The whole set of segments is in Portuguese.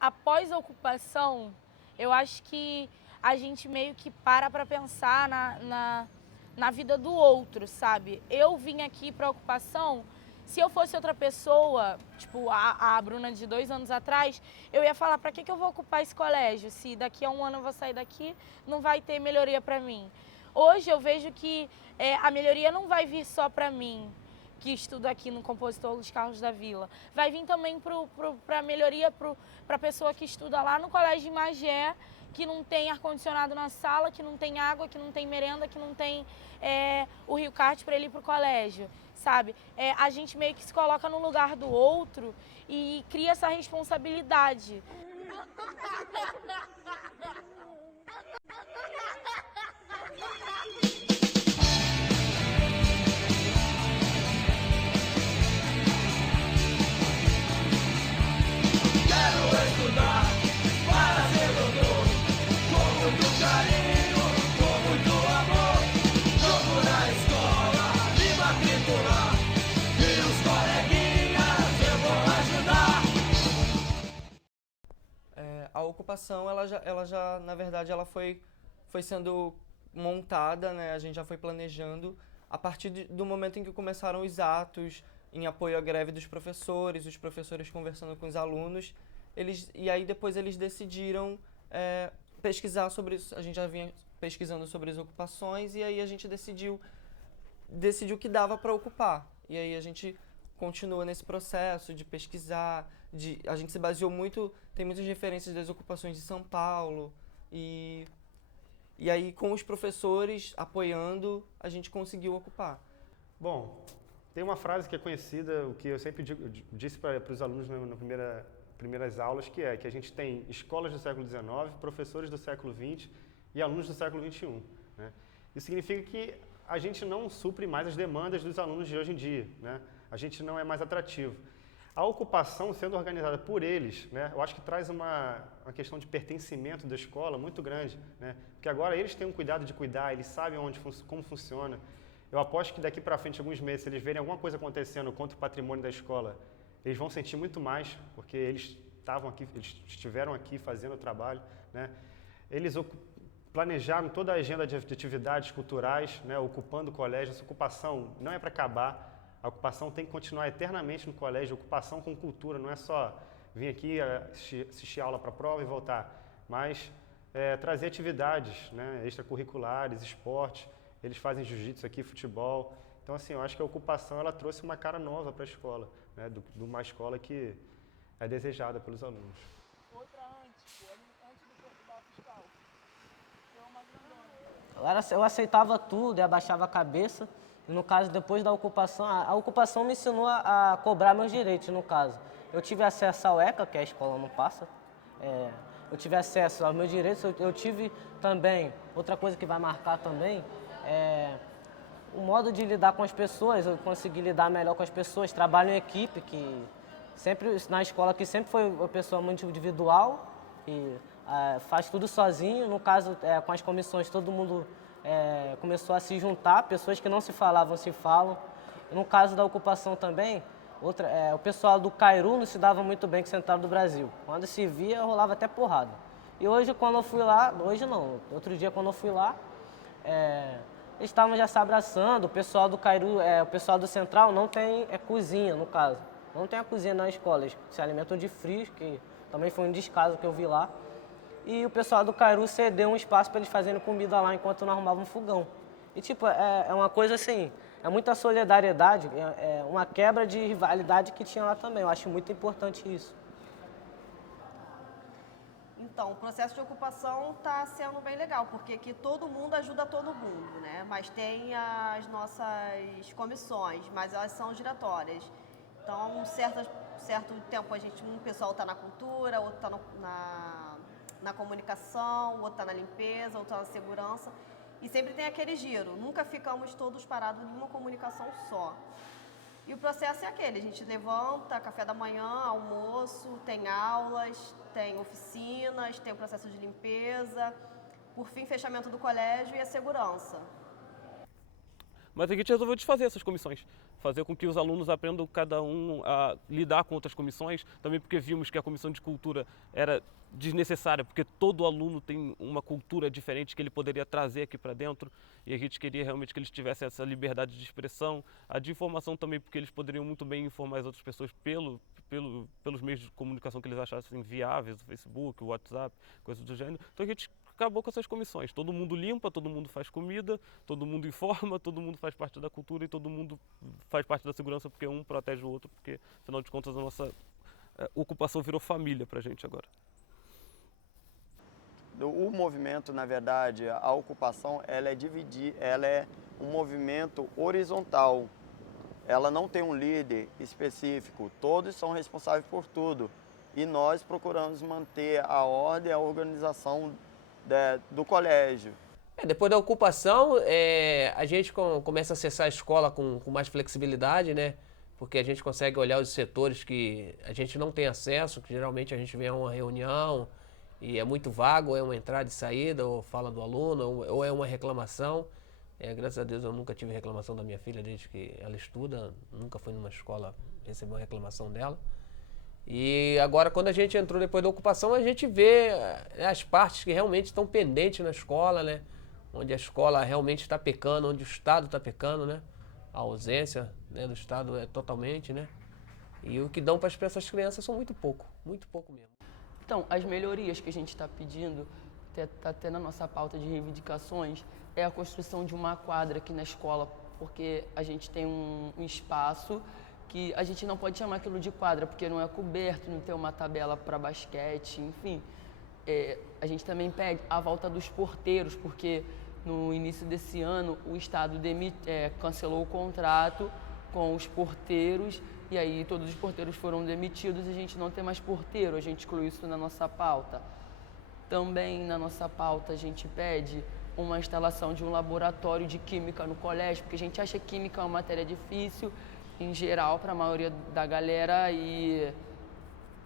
Após a ocupação, eu acho que a gente meio que para pensar na vida do outro, sabe? Eu vim aqui para a ocupação, se eu fosse outra pessoa, tipo a Bruna de 2 anos atrás, eu ia falar, para que eu vou ocupar esse colégio? Se daqui a 1 ano eu vou sair daqui, não vai ter melhoria para mim. Hoje eu vejo que a melhoria não vai vir só para mim, que estudo aqui no Compositor Luiz Carlos da Vila. Vai vir também para melhoria para a pessoa que estuda lá no Colégio de Magé, que não tem ar-condicionado na sala, que não tem água, que não tem merenda, que não tem o Rio Kart para ele ir para o colégio, sabe? A gente meio que se coloca no lugar do outro e cria essa responsabilidade. A ocupação, na verdade, ela foi sendo montada, né? A gente já foi planejando a partir do momento em que começaram os atos em apoio à greve dos professores, os professores conversando com os alunos, e aí depois eles decidiram pesquisar sobre isso. A gente já vinha pesquisando sobre as ocupações e aí a gente decidiu que dava para ocupar. E aí a gente continua nesse processo de pesquisar, a gente se baseou muito, tem muitas referências das ocupações de São Paulo, e aí com os professores apoiando, a gente conseguiu ocupar. Bom, tem uma frase que é conhecida, o que eu sempre disse para os alunos nas primeiras aulas, que a gente tem escolas do século XIX, professores do século XX e alunos do século XXI. Né? Isso significa que a gente não supre mais as demandas dos alunos de hoje em dia, né? A gente não é mais atrativo. A ocupação sendo organizada por eles, né, eu acho que traz uma questão de pertencimento da escola muito grande, né, porque agora eles têm um cuidado de cuidar, eles sabem como funciona. Eu aposto que daqui para frente, alguns meses, se eles verem alguma coisa acontecendo contra o patrimônio da escola, eles vão sentir muito mais, porque eles estiveram aqui fazendo o trabalho, né. Eles planejaram toda a agenda de atividades culturais, né, ocupando o colégio. Essa ocupação não é para acabar. A ocupação tem que continuar eternamente no colégio. Ocupação com cultura, não é só vir aqui, assistir aula para a prova e voltar, mas trazer atividades, né, extracurriculares, esporte. Eles fazem jiu-jitsu aqui, futebol. Então, assim, eu acho que a ocupação ela trouxe uma cara nova para a escola, né, de uma escola que é desejada pelos alunos. Outra antes do Portugal Fiscal. Foi uma grandona. Eu aceitava tudo e abaixava a cabeça. No caso, depois da ocupação, a ocupação me ensinou a cobrar meus direitos, no caso. Eu tive acesso ao ECA, que a escola não passa. Eu tive acesso aos meus direitos. Eu tive também, outra coisa que vai marcar também, o modo de lidar com as pessoas. Eu consegui lidar melhor com as pessoas. Trabalho em equipe, que sempre, na escola, que sempre foi uma pessoa muito individual e faz tudo sozinho. No caso, com as comissões, todo mundo começou a se juntar, pessoas que não se falavam se falam. E no caso da ocupação também, o pessoal do Cairu não se dava muito bem com o Central do Brasil. Quando se via, rolava até porrada. E hoje, quando eu fui lá, hoje não, outro dia quando eu fui lá, eles estavam já se abraçando. O pessoal do Cairu, o pessoal do Central não tem cozinha, no caso. Não tem a cozinha na escola, eles se alimentam de frios, que também foi um descaso que eu vi lá. E o pessoal do Cairu cedeu um espaço para eles fazerem comida lá enquanto nós arrumavam um fogão. E tipo, é uma coisa assim, é muita solidariedade, é uma quebra de rivalidade que tinha lá também. Eu acho muito importante isso. Então, o processo de ocupação está sendo bem legal, porque aqui todo mundo ajuda todo mundo, né? Mas tem as nossas comissões, mas elas são giratórias. Então, certo tempo um pessoal está na cultura, outro está na comunicação, outro está na limpeza, outro está na segurança. E sempre tem aquele giro, nunca ficamos todos parados em uma comunicação só. E o processo é aquele, a gente levanta, café da manhã, almoço, tem aulas, tem oficinas, tem o processo de limpeza, por fim, fechamento do colégio e a segurança. Mas a gente resolveu desfazer essas comissões. fazer com que os alunos aprendam cada um a lidar com outras comissões, também porque vimos que a comissão de cultura era desnecessária, porque todo aluno tem uma cultura diferente que ele poderia trazer aqui para dentro, e a gente queria realmente que eles tivessem essa liberdade de expressão, a de informação também, porque eles poderiam muito bem informar as outras pessoas pelos meios de comunicação que eles achassem viáveis, o Facebook, o WhatsApp, coisas do gênero. Então a gente acabou com essas comissões. Todo mundo limpa, todo mundo faz comida, todo mundo informa, todo mundo faz parte da cultura e todo mundo faz parte da segurança, porque um protege o outro, porque afinal de contas a nossa ocupação virou família pra gente agora. O movimento, na verdade, a ocupação, ela é um movimento horizontal. Ela não tem um líder específico, todos são responsáveis por tudo. E nós procuramos manter a ordem e a organização do colégio. Depois da ocupação, a gente começa a acessar a escola com mais flexibilidade, né? Porque a gente consegue olhar os setores que a gente não tem acesso, que geralmente a gente vem a uma reunião e é muito vago, ou é uma entrada e saída, ou fala do aluno, ou é uma reclamação. Graças a Deus eu nunca tive reclamação da minha filha desde que ela estuda, nunca fui numa escola receber uma reclamação dela. E agora, quando a gente entrou depois da ocupação, a gente vê as partes que realmente estão pendentes na escola, né? Onde a escola realmente está pecando, onde o Estado está pecando, né? A ausência, né, do Estado é totalmente, né? E o que dão para essas crianças são muito pouco mesmo. Então, as melhorias que a gente está pedindo, está tendo a nossa pauta de reivindicações, é a construção de uma quadra aqui na escola, porque a gente tem um espaço que a gente não pode chamar aquilo de quadra, porque não é coberto, não tem uma tabela para basquete, enfim. A gente também pede a volta dos porteiros, porque no início desse ano o Estado cancelou o contrato com os porteiros, e aí todos os porteiros foram demitidos e a gente não tem mais porteiro, a gente incluiu isso na nossa pauta. Também na nossa pauta a gente pede uma instalação de um laboratório de química no colégio, porque a gente acha que química é uma matéria difícil, em geral, para a maioria da galera, e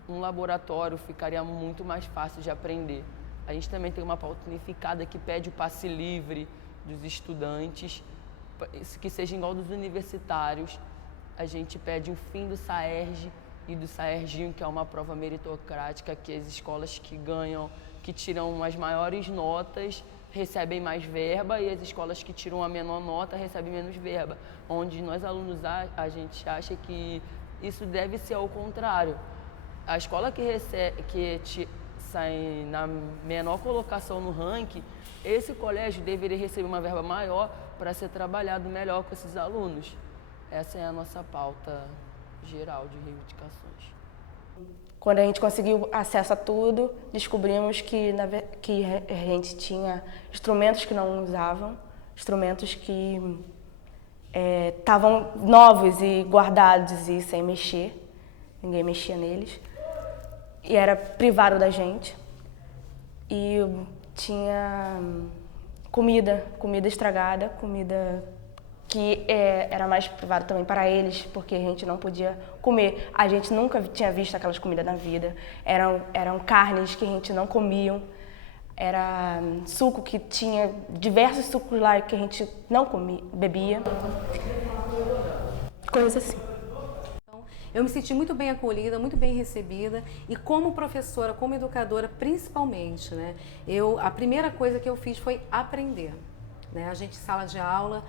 um laboratório ficaria muito mais fácil de aprender. A gente também tem uma pauta unificada que pede o passe livre dos estudantes, que seja igual dos universitários. A gente pede o fim do SAERJ e do SAERJinho, que é uma prova meritocrática, que as escolas que tiram as maiores notas recebem mais verba e as escolas que tiram a menor nota recebem menos verba. Onde nós alunos, a gente acha que isso deve ser ao contrário. A escola que sai na menor colocação no ranking, esse colégio deveria receber uma verba maior para ser trabalhado melhor com esses alunos. Essa é a nossa pauta geral de reivindicações. Quando a gente conseguiu acesso a tudo, descobrimos que a gente tinha instrumentos que não usavam, instrumentos que estavam novos e guardados e sem mexer, ninguém mexia neles, e era privado da gente. E tinha comida estragada, comida que era mais privado também para eles, porque a gente não podia comer. A gente nunca tinha visto aquelas comidas na vida. Eram carnes que a gente não comia. Era suco que tinha diversos sucos lá que a gente não bebia. Coisas assim. Eu me senti muito bem acolhida, muito bem recebida, e como professora, como educadora principalmente, né? A primeira coisa que eu fiz foi aprender. Né? A gente, sala de aula,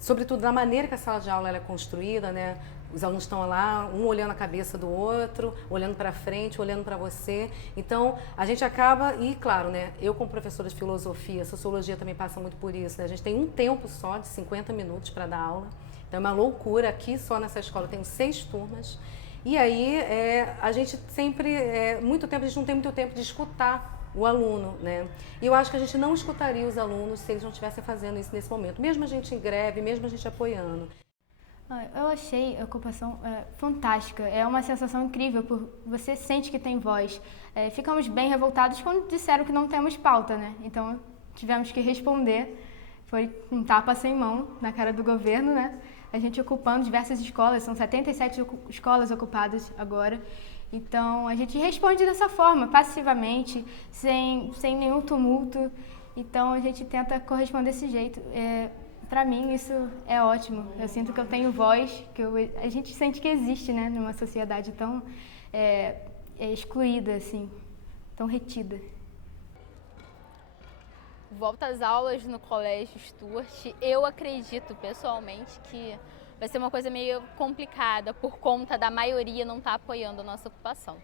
sobretudo da maneira que a sala de aula ela é construída, né? Os alunos estão lá, um olhando a cabeça do outro, olhando para frente, olhando para você. Então, a gente acaba, e claro, né? Eu como professora de filosofia, sociologia também passa muito por isso, né? A gente tem um tempo só de 50 minutos para dar aula. Então, é uma loucura. Aqui só nessa escola eu tenho 6 turmas. E aí, a gente sempre, a gente não tem muito tempo de escutar o aluno, né? E eu acho que a gente não escutaria os alunos se eles não estivessem fazendo isso nesse momento, mesmo a gente em greve, mesmo a gente apoiando. Eu achei a ocupação fantástica, é uma sensação incrível, você sente que tem voz. Ficamos bem revoltados quando disseram que não temos pauta, né? Então tivemos que responder, foi um tapa sem mão na cara do governo, né? A gente ocupando diversas escolas, são 77 escolas ocupadas agora. Então, a gente responde dessa forma, passivamente, sem nenhum tumulto. Então, a gente tenta corresponder desse jeito. Pra mim isso é ótimo. Eu sinto que eu tenho voz, a gente sente que existe, né, numa sociedade tão excluída, assim, tão retida. Volta às aulas no Colégio Stuart, eu acredito pessoalmente que vai ser uma coisa meio complicada por conta da maioria não estar apoiando a nossa ocupação.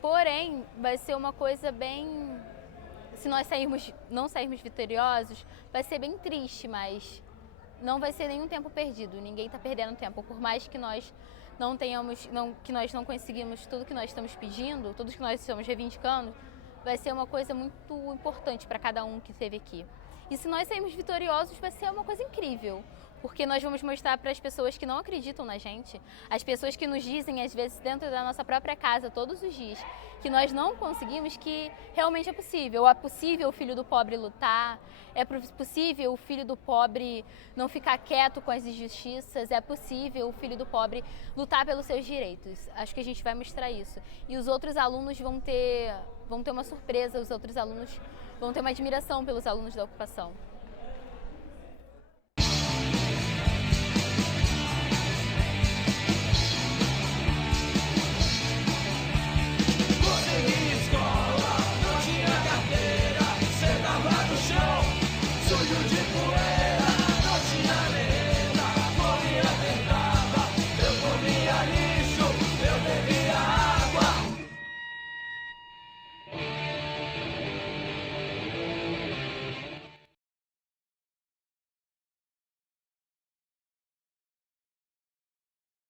Porém, vai ser uma coisa bem... Se nós não sairmos vitoriosos, vai ser bem triste, mas não vai ser nenhum tempo perdido. Ninguém está perdendo tempo. Por mais que nós não conseguimos tudo que nós estamos pedindo, tudo que nós estamos reivindicando, vai ser uma coisa muito importante para cada um que esteve aqui. E se nós sairmos vitoriosos, vai ser uma coisa incrível. Porque nós vamos mostrar para as pessoas que não acreditam na gente, as pessoas que nos dizem, às vezes, dentro da nossa própria casa, todos os dias, que nós não conseguimos, que realmente é possível. É possível o filho do pobre lutar, é possível o filho do pobre não ficar quieto com as injustiças, é possível o filho do pobre lutar pelos seus direitos. Acho que a gente vai mostrar isso. E os outros alunos vão ter uma surpresa, os outros alunos vão ter uma admiração pelos alunos da ocupação.